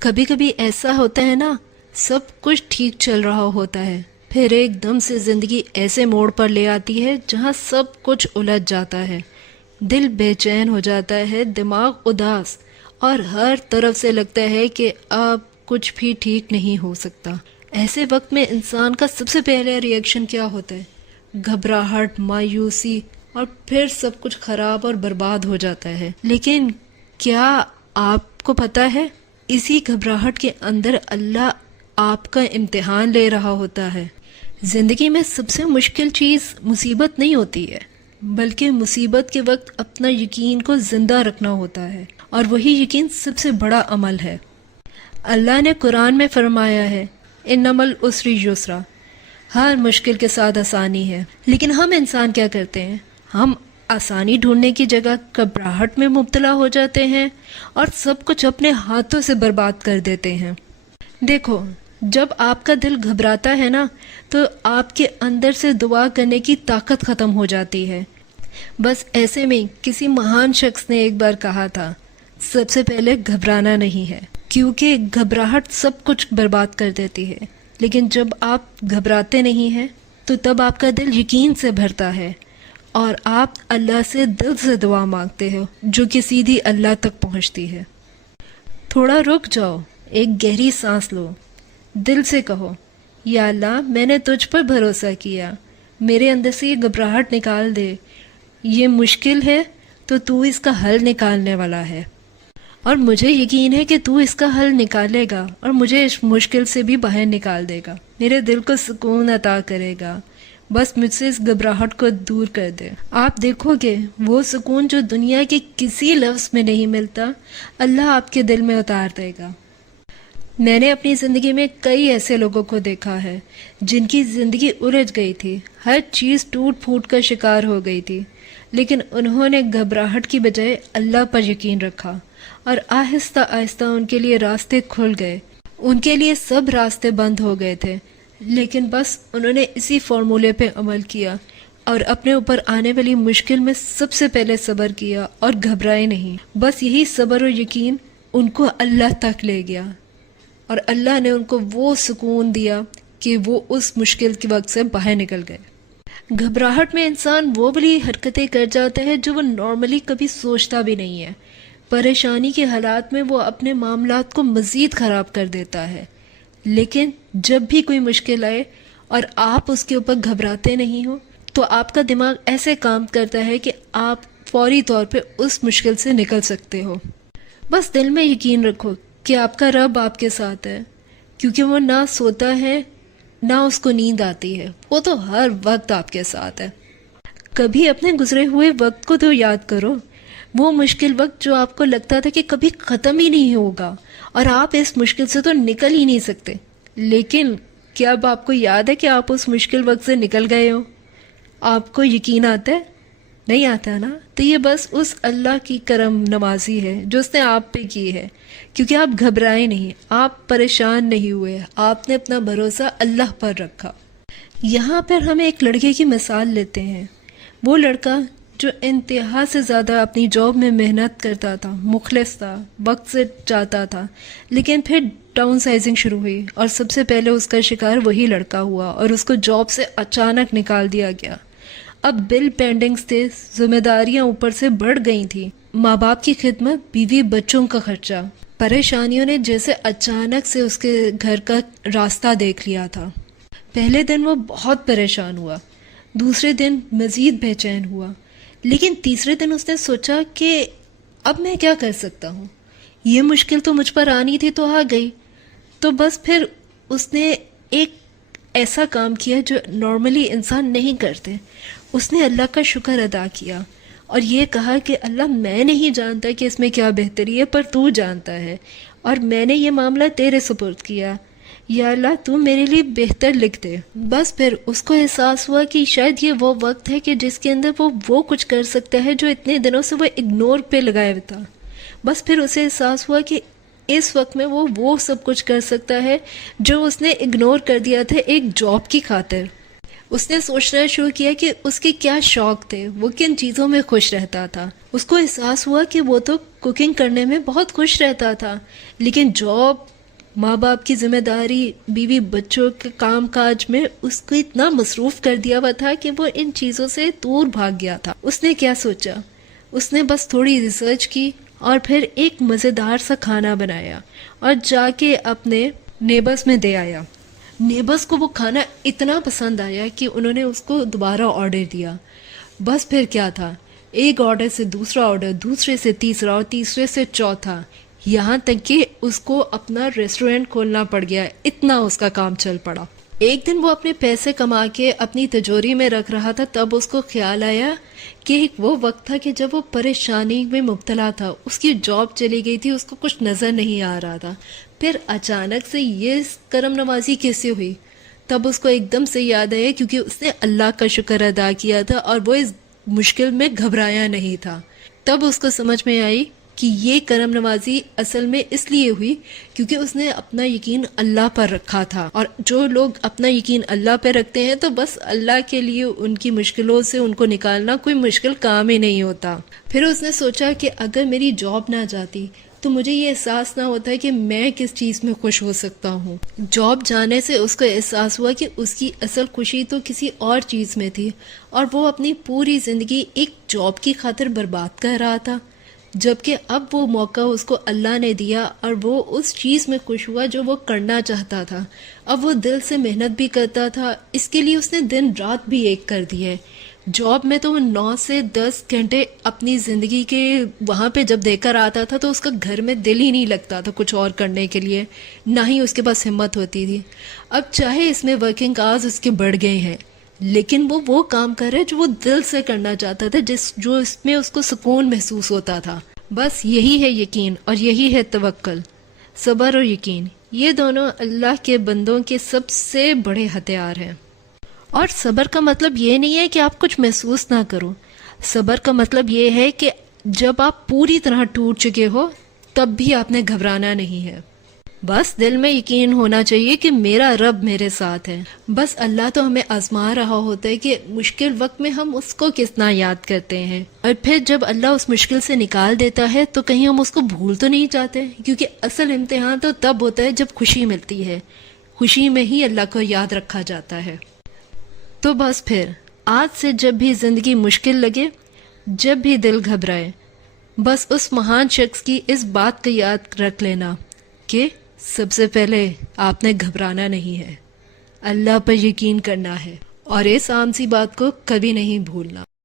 کبھی کبھی ایسا ہوتا ہے نا، سب کچھ ٹھیک چل رہا ہوتا ہے، پھر ایک دم سے زندگی ایسے موڑ پر لے آتی ہے جہاں سب کچھ الجھ جاتا ہے، دل بے چین ہو جاتا ہے، دماغ اداس، اور ہر طرف سے لگتا ہے کہ اب کچھ بھی ٹھیک نہیں ہو سکتا۔ ایسے وقت میں انسان کا سب سے پہلا ری ایکشن کیا ہوتا ہے؟ گھبراہٹ، مایوسی، اور پھر سب کچھ خراب اور برباد ہو جاتا ہے۔ لیکن کیا آپ کو پتہ ہے، اسی گھبراہٹ کے اندر اللہ آپ کا امتحان لے رہا ہوتا ہے۔ زندگی میں سب سے مشکل چیز مصیبت نہیں ہوتی ہے، بلکہ مصیبت کے وقت اپنا یقین کو زندہ رکھنا ہوتا ہے، اور وہی یقین سب سے بڑا عمل ہے۔ اللہ نے قرآن میں فرمایا ہے، انما العسر یسرا، ہر مشکل کے ساتھ آسانی ہے۔ لیکن ہم انسان کیا کرتے ہیں؟ ہم آسانی ڈھونڈنے کی جگہ گھبراہٹ میں مبتلا ہو جاتے ہیں اور سب کچھ اپنے ہاتھوں سے برباد کر دیتے ہیں۔ دیکھو، جب آپ کا دل گھبراتا ہے نا، تو آپ کے اندر سے دعا کرنے کی طاقت ختم ہو جاتی ہے۔ بس ایسے میں کسی مہان شخص نے ایک بار کہا تھا، سب سے پہلے گھبرانا نہیں ہے، کیونکہ گھبراہٹ سب کچھ برباد کر دیتی ہے۔ لیکن جب آپ گھبراتے نہیں ہیں تو تب آپ کا دل یقین سے بھرتا ہے، اور آپ اللہ سے دل سے دعا مانگتے ہو، جو کہ سیدھی اللہ تک پہنچتی ہے۔ تھوڑا رک جاؤ، ایک گہری سانس لو، دل سے کہو، یا اللہ، میں نے تجھ پر بھروسہ کیا، میرے اندر سے یہ گھبراہٹ نکال دے، یہ مشکل ہے تو تو اس کا حل نکالنے والا ہے، اور مجھے یقین ہے کہ تو اس کا حل نکالے گا اور مجھے اس مشکل سے بھی باہر نکال دے گا، میرے دل کو سکون عطا کرے گا، بس مجھ سے اس گھبراہٹ کو دور کر دے۔ آپ دیکھو گے وہ سکون جو دنیا کے کسی لفظ میں نہیں ملتا، اللہ آپ کے دل میں اتار دے گا۔ میں نے اپنی زندگی میں کئی ایسے لوگوں کو دیکھا ہے جن کی زندگی الجھ گئی تھی، ہر چیز ٹوٹ پھوٹ کا شکار ہو گئی تھی، لیکن انہوں نے گھبراہٹ کی بجائے اللہ پر یقین رکھا، اور آہستہ آہستہ ان کے لیے راستے کھل گئے۔ ان کے لیے سب راستے بند ہو گئے تھے، لیکن بس انہوں نے اسی فارمولے پہ عمل کیا، اور اپنے اوپر آنے والی مشکل میں سب سے پہلے صبر کیا اور گھبرائے نہیں۔ بس یہی صبر اور یقین ان کو اللہ تک لے گیا، اور اللہ نے ان کو وہ سکون دیا کہ وہ اس مشکل کے وقت سے باہر نکل گئے۔ گھبراہٹ میں انسان وہ بڑی حرکتیں کر جاتا ہے جو وہ نارملی کبھی سوچتا بھی نہیں ہے۔ پریشانی کے حالات میں وہ اپنے معاملات کو مزید خراب کر دیتا ہے، لیکن جب بھی کوئی مشکل آئے اور آپ اس کے اوپر گھبراتے نہیں ہو، تو آپ کا دماغ ایسے کام کرتا ہے کہ آپ فوری طور پہ اس مشکل سے نکل سکتے ہو۔ بس دل میں یقین رکھو کہ آپ کا رب آپ کے ساتھ ہے، کیونکہ وہ نہ سوتا ہے نہ اس کو نیند آتی ہے، وہ تو ہر وقت آپ کے ساتھ ہے۔ کبھی اپنے گزرے ہوئے وقت کو تو یاد کرو، وہ مشکل وقت جو آپ کو لگتا تھا کہ کبھی ختم ہی نہیں ہوگا اور آپ اس مشکل سے تو نکل ہی نہیں سکتے، لیکن کیا اب آپ کو یاد ہے کہ آپ اس مشکل وقت سے نکل گئے ہو؟ آپ کو یقین آتا ہے؟ نہیں آتا نا؟ تو یہ بس اس اللہ کی کرم نوازی ہے جو اس نے آپ پہ کی ہے، کیونکہ آپ گھبرائے نہیں، آپ پریشان نہیں ہوئے، آپ نے اپنا بھروسہ اللہ پر رکھا۔ یہاں پر ہم ایک لڑکے کی مثال لیتے ہیں، وہ لڑکا جو انتہا سے زیادہ اپنی جاب میں محنت کرتا تھا، مخلص تھا، وقت سے جاتا تھا، لیکن پھر ڈاؤن سائزنگ شروع ہوئی اور سب سے پہلے اس کا شکار وہی لڑکا ہوا اور اس کو جاب سے اچانک نکال دیا گیا۔ اب بل پینڈنگز تھے، ذمہ داریاں اوپر سے بڑھ گئی تھیں، ماں باپ کی خدمت، بیوی بچوں کا خرچہ، پریشانیوں نے جیسے اچانک سے اس کے گھر کا راستہ دیکھ لیا تھا۔ پہلے دن وہ بہت پریشان ہوا، دوسرے دن مزید بے چین ہوا، لیکن تیسرے دن اس نے سوچا کہ اب میں کیا کر سکتا ہوں، یہ مشکل تو مجھ پر آنی تھی تو آ گئی۔ تو بس پھر اس نے ایک ایسا کام کیا جو نارملی انسان نہیں کرتے، اس نے اللہ کا شکر ادا کیا اور یہ کہا کہ اللہ، میں نہیں جانتا کہ اس میں کیا بہتری ہے، پر تو جانتا ہے، اور میں نے یہ معاملہ تیرے سپرد کیا، یا اللہ تو میرے لیے بہتر لکھ دے۔ بس پھر اس کو احساس ہوا کہ شاید یہ وہ وقت ہے کہ جس کے اندر وہ کچھ کر سکتا ہے جو اتنے دنوں سے وہ اگنور پہ لگایا ہوا تھا۔ بس پھر اسے احساس ہوا کہ اس وقت میں وہ سب کچھ کر سکتا ہے جو اس نے اگنور کر دیا تھا ایک جاب کی خاطر۔ اس نے سوچنا شروع کیا کہ اس کے کیا شوق تھے، وہ کن چیزوں میں خوش رہتا تھا۔ اس کو احساس ہوا کہ وہ تو کوکنگ کرنے میں بہت خوش رہتا تھا، لیکن جاب، ماں باپ کی ذمہ داری، بیوی بچوں کے کام کاج میں اس کو اتنا مصروف کر دیا ہوا تھا کہ وہ ان چیزوں سے دور بھاگ گیا تھا۔ اس نے کیا سوچا؟ اس نے بس تھوڑی ریسرچ کی اور پھر ایک مزیدار سا کھانا بنایا اور جا کے اپنے نیبرز میں دے آیا۔ نیبرز کو وہ کھانا اتنا پسند آیا کہ انہوں نے اس کو دوبارہ آرڈر دیا۔ بس پھر کیا تھا، ایک آرڈر سے دوسرا آرڈر، دوسرے سے تیسرا اور تیسرے سے چوتھا، یہاں تک کہ اس کو اپنا ریسٹورینٹ کھولنا پڑ گیا، اتنا اس کا کام چل پڑا۔ ایک دن وہ اپنے پیسے کما کے اپنی تجوری میں رکھ رہا تھا، تب اس کو خیال آیا کہ ایک وہ وقت تھا کہ جب وہ پریشانی میں مبتلا تھا، اس کی جاب چلی گئی تھی، اس کو کچھ نظر نہیں آ رہا تھا۔ پھر اچانک سے یہ کرم نوازی کیسے ہوئی؟ تب اس کو ایک دم سے یاد آیا، کیونکہ اس نے اللہ کا شکر ادا کیا تھا اور وہ اس مشکل میں گھبرایا نہیں تھا۔ تب اس کو سمجھ میں آئی کہ یہ کرم نوازی اصل میں اس لیے ہوئی کیونکہ اس نے اپنا یقین اللہ پر رکھا تھا، اور جو لوگ اپنا یقین اللہ پہ رکھتے ہیں تو بس اللہ کے لیے ان کی مشکلوں سے ان کو نکالنا کوئی مشکل کام ہی نہیں ہوتا۔ پھر اس نے سوچا کہ اگر میری جاب نہ جاتی تو مجھے یہ احساس نہ ہوتا کہ میں کس چیز میں خوش ہو سکتا ہوں۔ جاب جانے سے اس کو احساس ہوا کہ اس کی اصل خوشی تو کسی اور چیز میں تھی، اور وہ اپنی پوری زندگی ایک جاب کی خاطر برباد کر رہا تھا، جبکہ اب وہ موقع اس کو اللہ نے دیا اور وہ اس چیز میں خوش ہوا جو وہ کرنا چاہتا تھا۔ اب وہ دل سے محنت بھی کرتا تھا، اس کے لیے اس نے دن رات بھی ایک کر دی ہے۔ جاب میں تو وہ 9 سے 10 گھنٹے اپنی زندگی کے وہاں پہ جب دے کر آتا تھا تو اس کا گھر میں دل ہی نہیں لگتا تھا کچھ اور کرنے کے لیے، نہ ہی اس کے پاس ہمت ہوتی تھی۔ اب چاہے اس میں ورکنگ آورز اس کے بڑھ گئے ہیں، لیکن وہ کام کر رہے جو وہ دل سے کرنا چاہتا تھا، جو اس میں اس کو سکون محسوس ہوتا تھا۔ بس یہی ہے یقین اور یہی ہے توکل۔ صبر اور یقین، یہ دونوں اللہ کے بندوں کے سب سے بڑے ہتھیار ہیں۔ اور صبر کا مطلب یہ نہیں ہے کہ آپ کچھ محسوس نہ کرو، صبر کا مطلب یہ ہے کہ جب آپ پوری طرح ٹوٹ چکے ہو تب بھی آپ نے گھبرانا نہیں ہے۔ بس دل میں یقین ہونا چاہیے کہ میرا رب میرے ساتھ ہے۔ بس اللہ تو ہمیں آزما رہا ہوتا ہے کہ مشکل وقت میں ہم اس کو کتنا یاد کرتے ہیں، اور پھر جب اللہ اس مشکل سے نکال دیتا ہے تو کہیں ہم اس کو بھول تو نہیں چاہتے، کیونکہ اصل امتحان تو تب ہوتا ہے جب خوشی ملتی ہے، خوشی میں ہی اللہ کو یاد رکھا جاتا ہے۔ تو بس پھر آج سے جب بھی زندگی مشکل لگے، جب بھی دل گھبرائے، بس اس مہان شخص کی اس بات کا یاد رکھ لینا کہ سب سے پہلے آپ نے گھبرانا نہیں ہے، اللہ پر یقین کرنا ہے، اور اس عام سی بات کو کبھی نہیں بھولنا۔